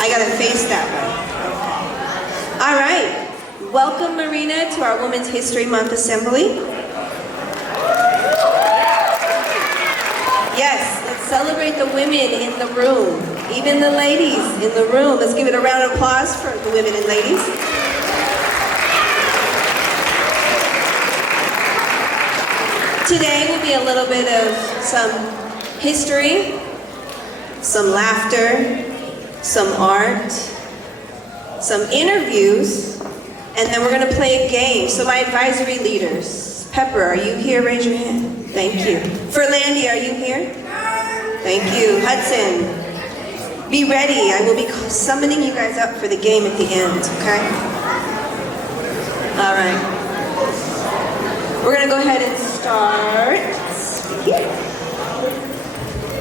I gotta face that way. All right. Welcome, Marina, to our Women's History Month Assembly. Yes, let's celebrate the women in the room, even the ladies in the room. Let's give it a round of applause for the women and ladies. Today will be a little bit of some history, some laughter, some art, some interviews, and then we're going to play a game. So my advisory leaders, Pepper, are you here? Raise your hand. Thank you. Ferlandi, are you here? Thank you. Hudson, be ready. I will be summoning you guys up for the game at the end, okay? All right. We're going to go ahead and start.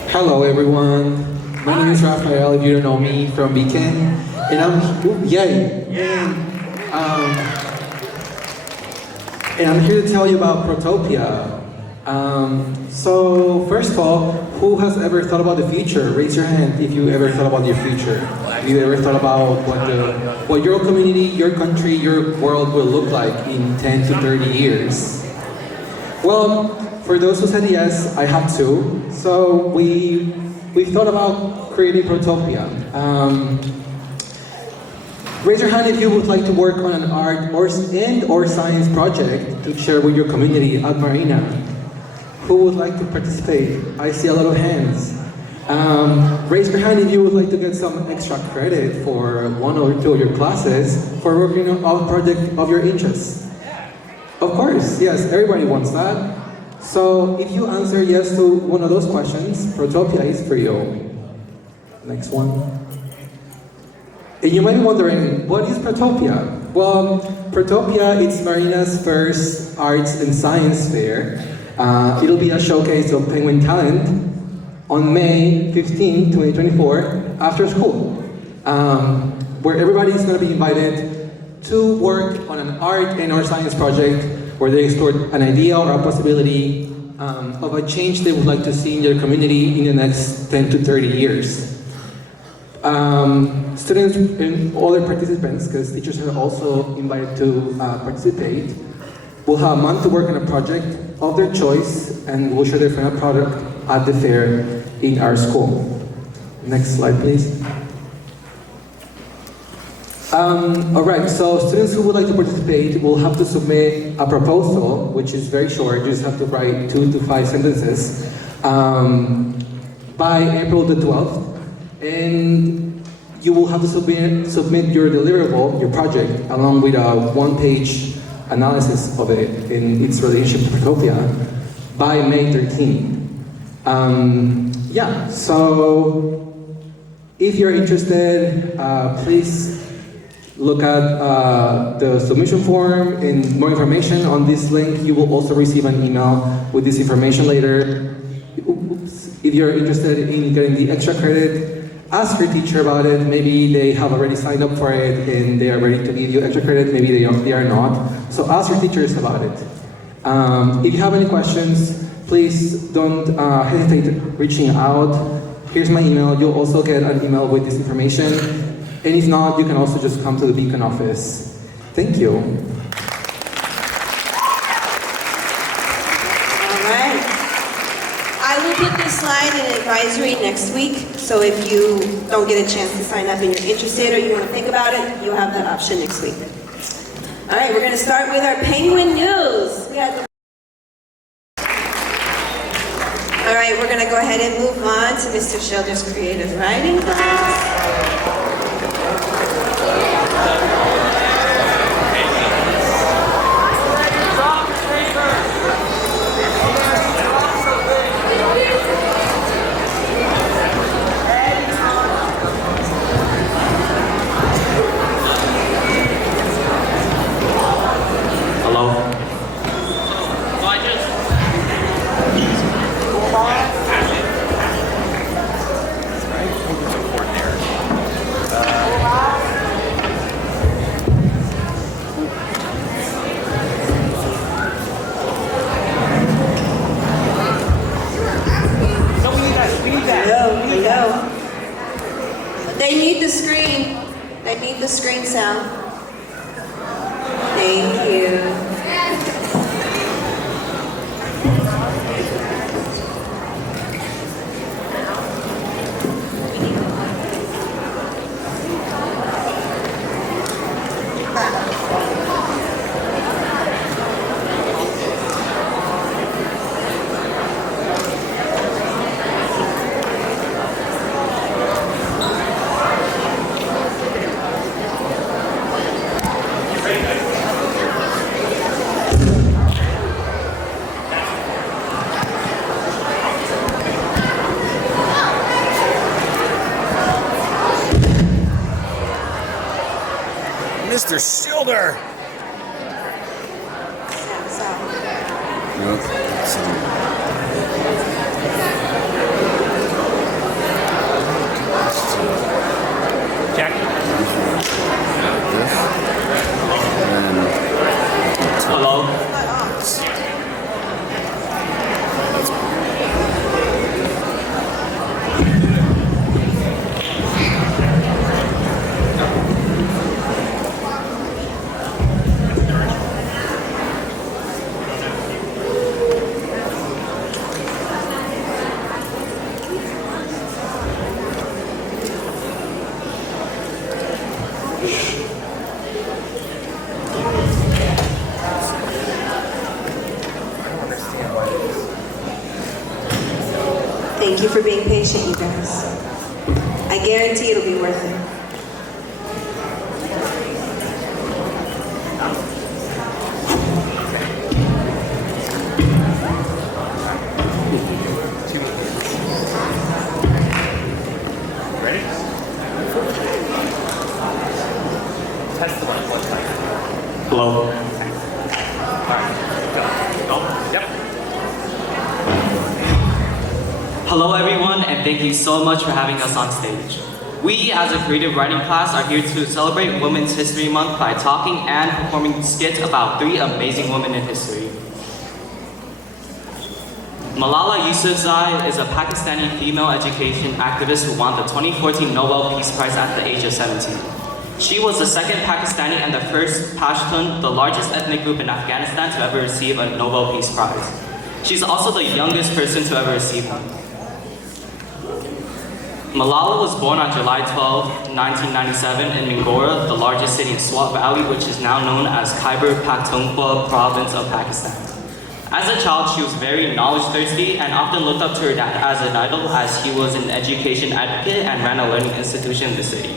Hello everyone, my name is Rafael, if you don't know me, from Beacon, and I'm here to tell you about Protopia. So first of all, who has ever thought about the future? Raise your hand if you ever thought about your future. Have you ever thought about what your community, your country, your world will look like in 10 to 30 years? Well, for those who said yes, I have to. So we thought about creating Protopia. Raise your hand if you would like to work on an art or science project to share with your community at Marina. Who would like to participate? I see a lot of hands. Raise your hand if you would like to get some extra credit for one or two of your classes for working on a project of your interest. Of course, yes, everybody wants that. So if you answer yes to one of those questions, Protopia is for you. Next one. And you might be wondering, what is Protopia? Well, Protopia is Marina's first arts and science fair. It'll be a showcase of penguin talent on May 15, 2024, after school, where everybody is going to be invited to work on an art and or science project where they explore an idea or a possibility of a change they would like to see in their community in the next 10 to 30 years. Students and other participants, because teachers are also invited to participate, will have a month to work on a project of their choice and will share their final product at the fair in our school. Next slide, please. Alright, so students who would like to participate will have to submit a proposal, which is very short. You just have to write 2 to 5 sentences by April the 12th. And you will have to submit your deliverable, your project, along with a one-page analysis of it in its relationship to Protopia by May 13th. Yeah, so if you're interested, please look at the submission form and more information on this link. You will also receive an email with this information later. If you're interested in getting the extra credit, ask your teacher about it. Maybe they have already signed up for it and they are ready to give you extra credit. Maybe they are not. So ask your teachers about it. If you have any questions, please don't hesitate reaching out. Here's my email. You'll also get an email with this information. And if not, you can also just come to the Beacon office. Thank you. All right. I will put this slide in advisory next week, so if you don't get a chance to sign up and you're interested or you want to think about it, you'll have that option next week. All right, we're going to start with our Penguin News. All right, we're going to go ahead and move on to Mr. Shelder's creative writing class. They need the screen. They need the screen sound. Thank you. Mr. Schilder! Jack. Hello. Thank you for being patient, you guys. I guarantee it'll be worth it. Ready? Test the mic one time. Hello. Alright. Go. Yep. Hello everyone, and thank you so much for having us on stage. We, as a creative writing class, are here to celebrate Women's History Month by talking and performing skits about 3 amazing women in history. Malala Yousafzai is a Pakistani female education activist who won the 2014 Nobel Peace Prize at the age of 17. She was the second Pakistani and the first Pashtun, the largest ethnic group in Afghanistan to ever receive a Nobel Peace Prize. She's also the youngest person to ever receive one. Malala was born on July 12, 1997 in Mingora, the largest city in Swat Valley, which is now known as Khyber Pakhtunkhwa province of Pakistan. As a child, she was very knowledge-thirsty and often looked up to her dad as an idol, as he was an education advocate and ran a learning institution in the city.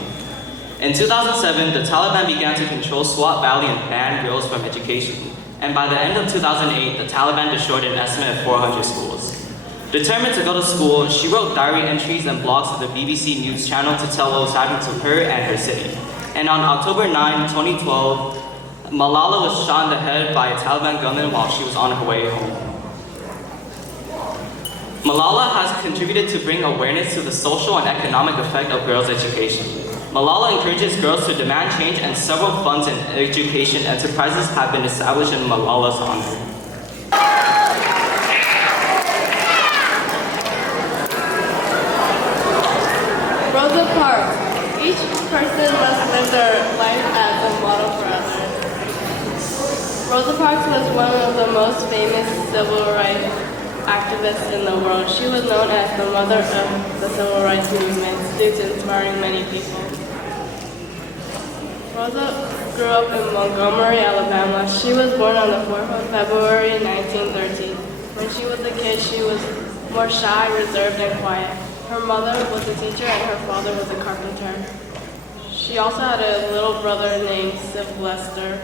In 2007, the Taliban began to control Swat Valley and ban girls from education. And by the end of 2008, the Taliban destroyed an estimate of 400 schools. Determined to go to school, she wrote diary entries and blogs for the BBC News channel to tell what was happening to her and her city. And on October 9, 2012, Malala was shot in the head by a Taliban gunman while she was on her way home. Malala has contributed to bring awareness to the social and economic effect of girls' education. Malala encourages girls to demand change, and several funds and education enterprises have been established in Malala's honor. Rosa Parks. Each person must live their life as a model for others. Rosa Parks was one of the most famous civil rights activists in the world. She was known as the mother of the civil rights movement due to inspiring many people. Rosa grew up in Montgomery, Alabama. She was born on the 4th of February, 1913. When she was a kid, she was more shy, reserved, and quiet. Her mother was a teacher and her father was a carpenter. She also had a little brother named Sylvester.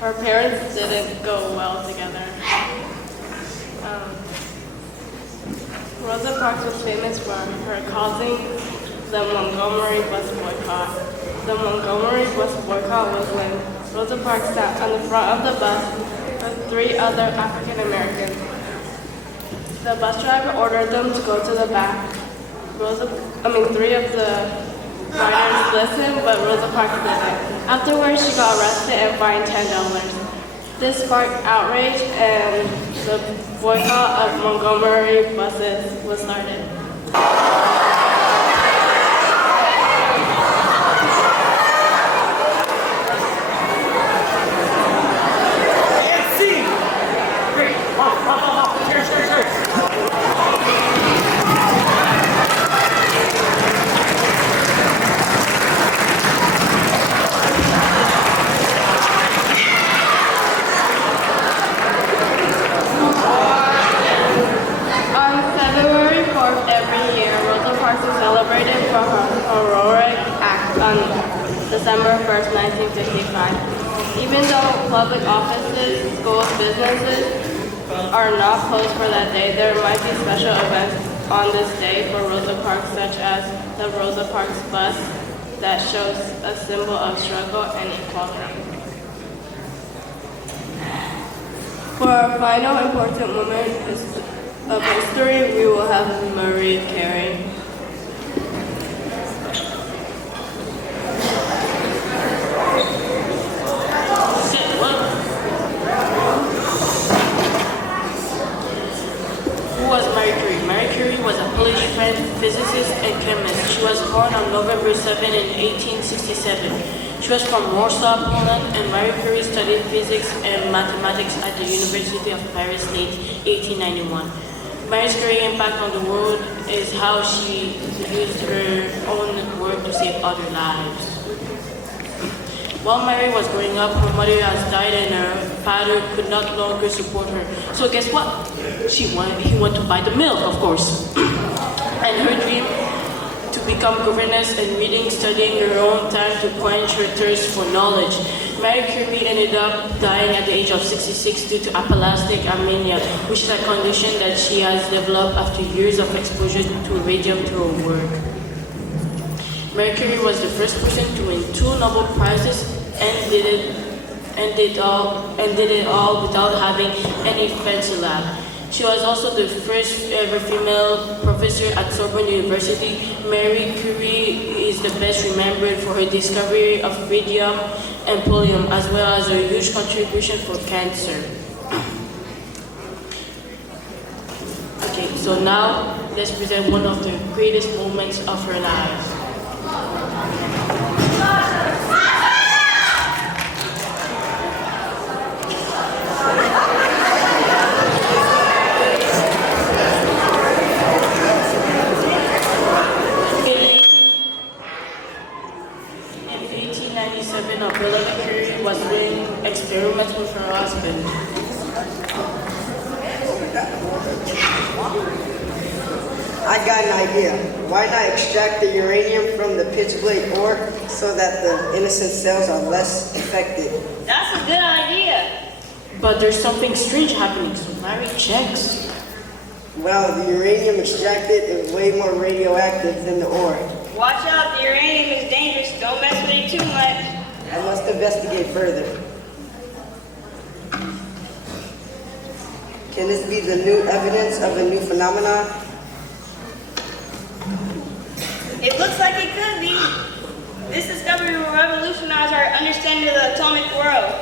Her parents didn't go well together. Rosa Parks was famous for her causing the Montgomery bus boycott. The Montgomery bus boycott was when Rosa Parks sat on the front of the bus with 3 other African Americans. The bus driver ordered them to go to the back. 3 of the riders listened, but Rosa Parks didn't. Afterwards, she got arrested and fined $10. This sparked outrage, and the boycott of Montgomery buses was started. on December 1st, 1955. Even though public offices, schools, businesses are not closed for that day, there might be special events on this day for Rosa Parks, such as the Rosa Parks bus that shows a symbol of struggle and equality. For our final important moment of history, we will have Marie Carey. Who was Marie Curie? Marie Curie was a Polish physicist and chemist. She was born on November 7 in 1867. She was from Warsaw, Poland, and Marie Curie studied physics and mathematics at the University of Paris late 1891. Marie Curie's impact on the world is how she used her own work to save other lives. While Mary was growing up, her mother has died and her father could not longer support her. So guess what? He went to buy the milk, of course. And her dream to become governess and reading, studying her own time to quench her thirst for knowledge. Marie Curie ended up dying at the age of 66 due to aplastic anemia, which is a condition that she has developed after years of exposure to radium through her work. Marie Curie was the first person to win 2 Nobel Prizes and did it all without having any fancy lab. She was also the first ever female professor at Sorbonne University. Marie Curie is the best remembered for her discovery of radium and polonium, as well as her huge contribution for cancer. Okay, so now let's present one of the greatest moments of her life. Marie Curie was doing experiments with her husband. I got an idea. Why not extract the uranium from the pitchblende ore so that the innocent cells are less affected? That's a good idea. But there's something strange happening, so Mary checks. Well, the uranium extracted is way more radioactive than the ore. Watch out, the uranium is dangerous. Don't mess with it too much. I must investigate further. Can this be the new evidence of a new phenomenon? It looks like it could be. This discovery will revolutionize our understanding of the atomic world.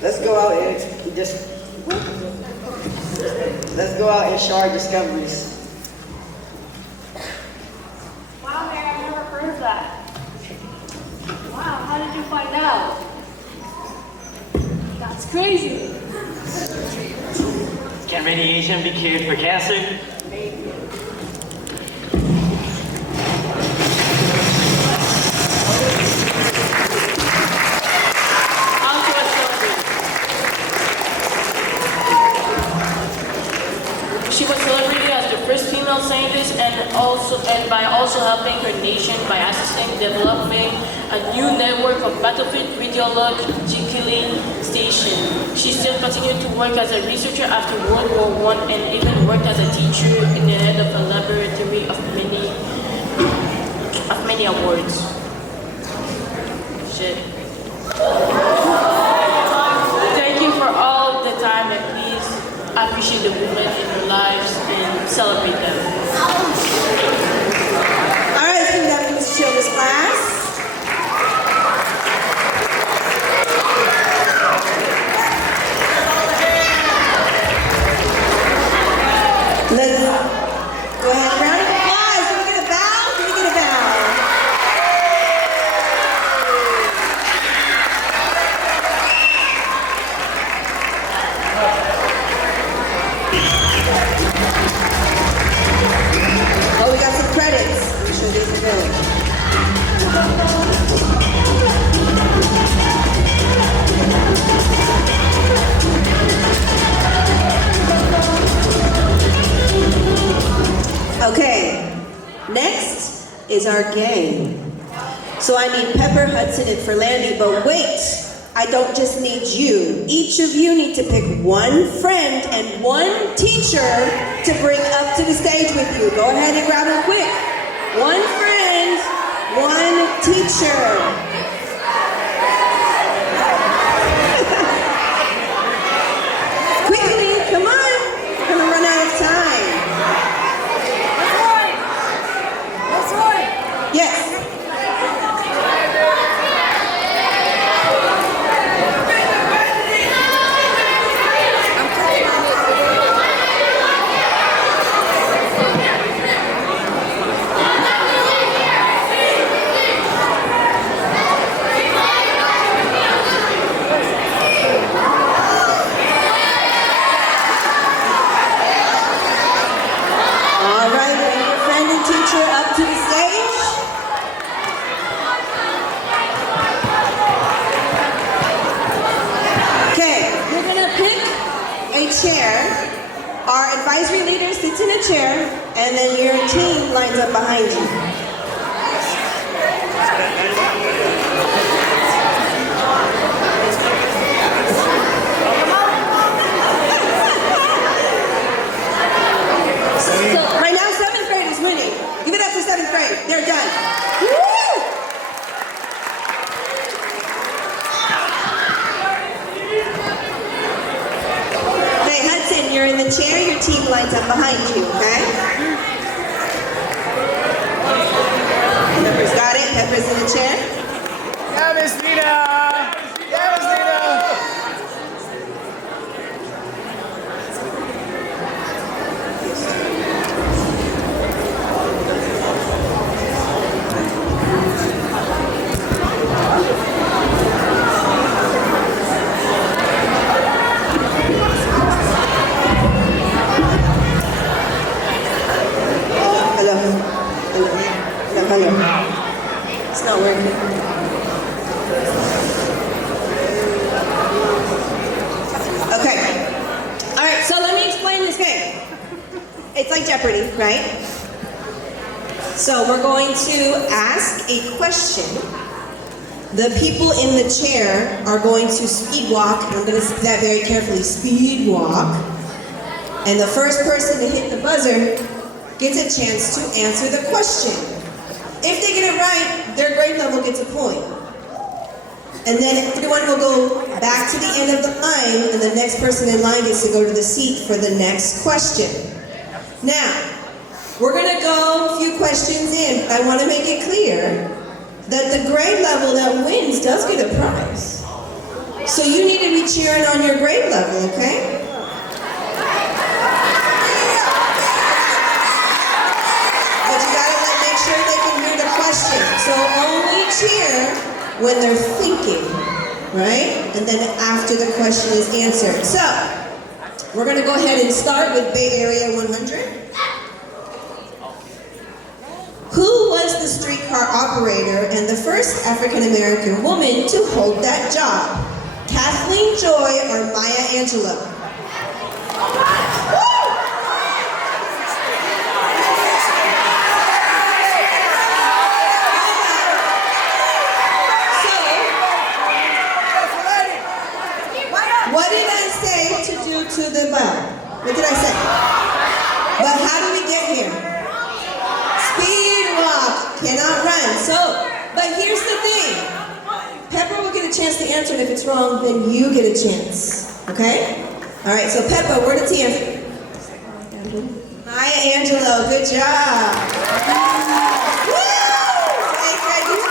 Let's go out and share our discoveries. Wow, Mary, I've never heard of that. Wow, how did you find out? That's crazy. Can radiation be cured for cancer? She was celebrated as the first female scientist and by also helping her nation by assisting developing a new network of battlefield radiologically stations. She still continued to work as a researcher after World War I and even worked as a teacher in the head of a laboratory of many awards. Shit. Thank you for all the time and please appreciate the women in your lives and celebrate them. All right, let's give it up for Mr. Children's class. Let's go ahead and round of applause. Can we get a bow? Can we get a bow? Oh, we got some credits. We show these to Billy. Okay, next is our game. So I need Pepper, Hudson, and Ferlandi, but wait, I don't just need you. Each of you need to pick one friend and one teacher to bring up to the stage with you. Go ahead and grab them quick. One friend, one teacher. Quickly, come on. We're gonna run out of time. Yes. All right, bring your friend and teacher up to the stage. Okay, you're gonna pick a chair. Our advisory leader sits in a chair, and then your team lines up behind you. So right now, 7th grade is winning. Give it up for 7th grade. They're done. Woo! Hey, Hudson, you're in the chair. Your team lines up behind you, okay? Pepper's got it. Pepper's in the chair. Yeah, Miss Nina! Yeah, Miss Nina! Hello. Hello. Hello. Hello. It's not working. Okay. All right, so let me explain this game. It's like Jeopardy, right? So we're going to ask a question. The people in the chair are going to speed walk, and I'm going to say that very carefully, speed walk. And the first person to hit the buzzer gets a chance to answer the question. If they get it right, their grade level gets a point. And then everyone will go back to the end of the line, and the next person in line gets to go to the seat for the next question. Now, we're gonna go a few questions in, but I wanna make it clear that the grade level that wins does get a prize. So you need to be cheering on your grade level, okay? But you gotta make sure they can hear the question. So only cheer when they're thinking, right? And then after the question is answered. So, we're gonna go ahead and start with Bay Area 100. Who was the streetcar operator and the first African-American woman to hold that job? Kathleen Joy or Maya Angelou? What did I say to do to the bell? What did I say? But how do we get here? Speed walk, cannot run. So, but here's the thing. Pepper will get a chance to answer, and if it's wrong, then you get a chance. Okay? All right, so Pepper, word of team. Maya Angelou, good job. Woo! Okay, good.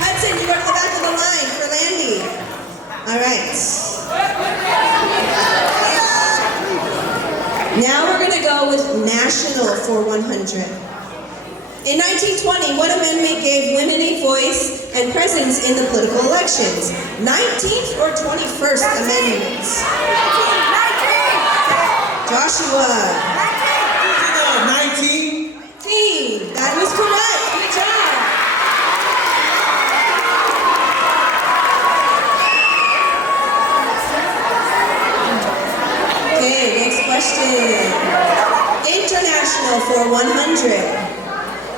Hudson, you go to the back of the line for Landy. All right. Now we're going to go with National for 100. In 1920, what amendment gave women a voice and presence in the political elections? 19th or 21st Amendments? 19! Joshua. 19! 19. That was correct. Good job. Okay, next question. International for 100.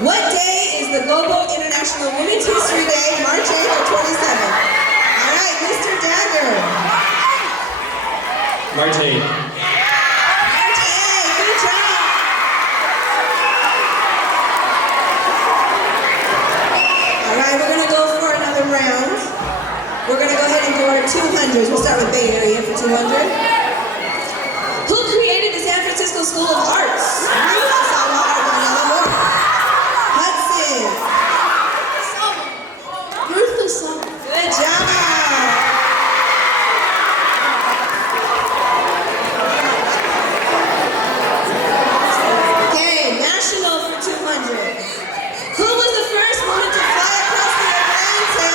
What day is the Global International International Women's History Day, March 8th or 27th? All right, Mr. Dagger. March 8th. March 8th, good job. All right, we're gonna go for another round. We're gonna go ahead and do our 200s. We'll start with Bay Area for 200. Who created the San Francisco School of Arts? Hudson. Good job. Okay, national for 200. Who was the first woman to fly across the Atlantic?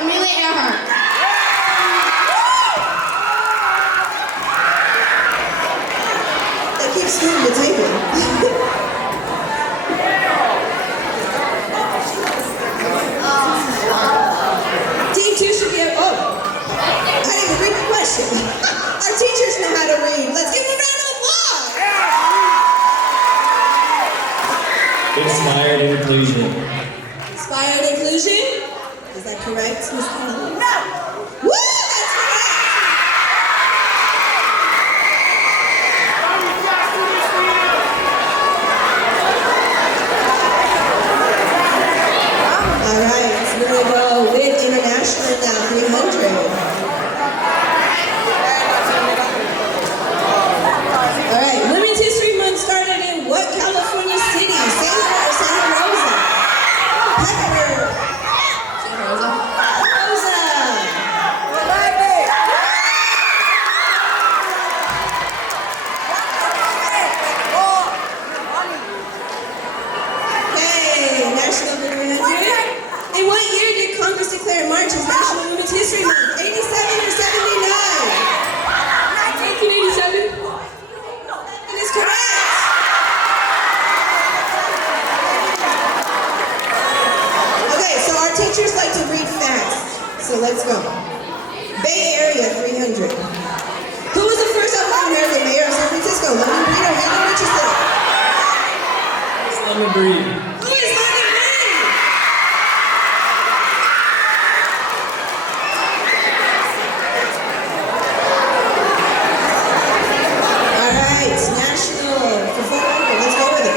Amelia Earhart. They keep screwing the table. Team 2 should be able, I didn't even read the question. Our teachers know how to read. Let's give them a round of applause. Inspired inclusion. Inspired inclusion? Is that correct, Ms. Kelly? No! Woo! That's correct! All right, so we're gonna go with international now, 300. All right, Women's History Month started in what California city? Santa Rosa. Pepper. Rosa. Okay, National Women's History. In what year did Congress declare March as National Women's History Month? 87 or 79? 1987. That is correct. Okay, so our teachers like to read fast. So let's go. Bay Area 300. Who was the first African American mayor of San Francisco? London Breed or Henry Richardson? Lemon Breed. Who is London Breed? All right, national for 400. Let's go with it.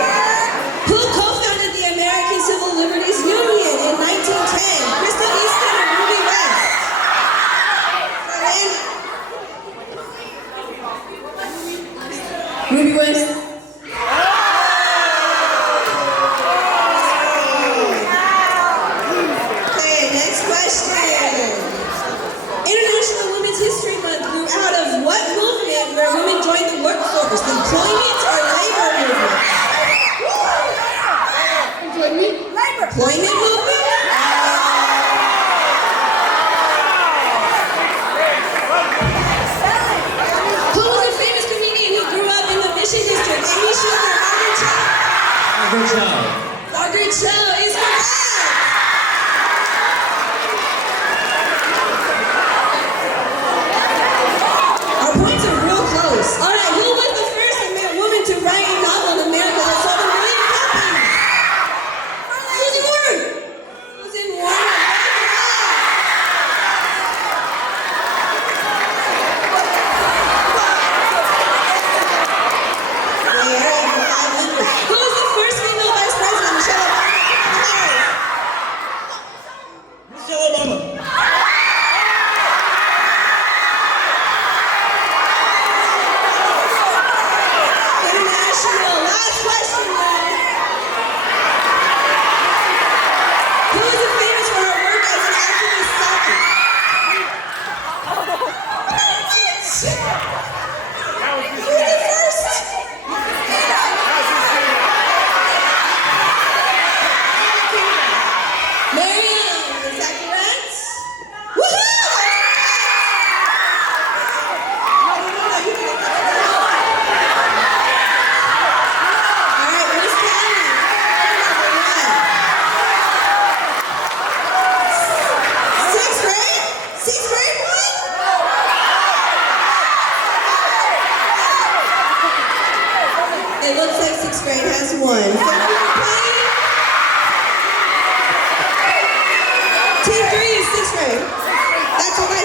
Who co-founded the American Civil Liberties Union in 1910? Crystal Eastman or Ruby West? Ruby West. Okay, next question. International Women's History Month grew out of what movement where women joined the workforce? The employment or labor movement? Employment movement? Who was a famous comedian who grew up in the Mission District? Amy Schumer, Margaret Cho? Margaret Cho. Margaret Cho is correct. Our points are real close. All right, who was the first woman to write a novel in America that sold a million copies? Susan Warren. Susan Warren. Bay Area for 500. Who was the first female vice president? Michelle Obama. Michelle Obama. International. Last question now. Who is famous for her work as an activist stalker? Who was the first? Mariam, is that correct? Woohoo! All right, Miss Kelly, number one. Sixth grade? Sixth grade one? It looks like sixth grade has one. So who's playing? grade. That's what I,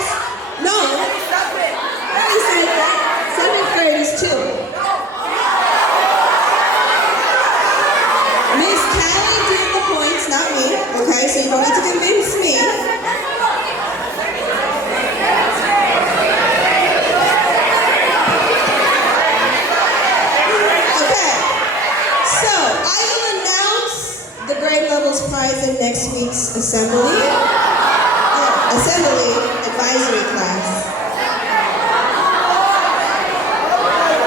no. I said that. 7th grade is 2. Miss Callie did the points, not me. Okay, so you don't need to convince me. Okay, so I will announce the grade levels prize in next week's assembly. Assembly advisory class.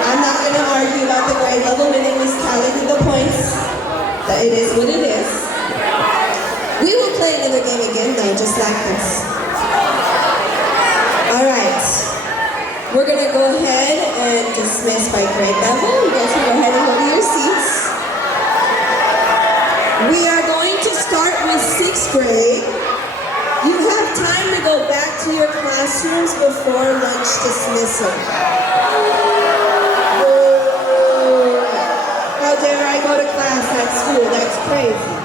I'm not going to argue about the grade level. My name is Callie did the points. But it is what it is. We will play another game again though, just like this. Alright. We're going to go ahead and dismiss by grade level. You guys can go ahead and go to your seats. We are going to start with 6th grade. You have time to go back to your classrooms before lunch dismissal. How dare I go to class at school? That's crazy.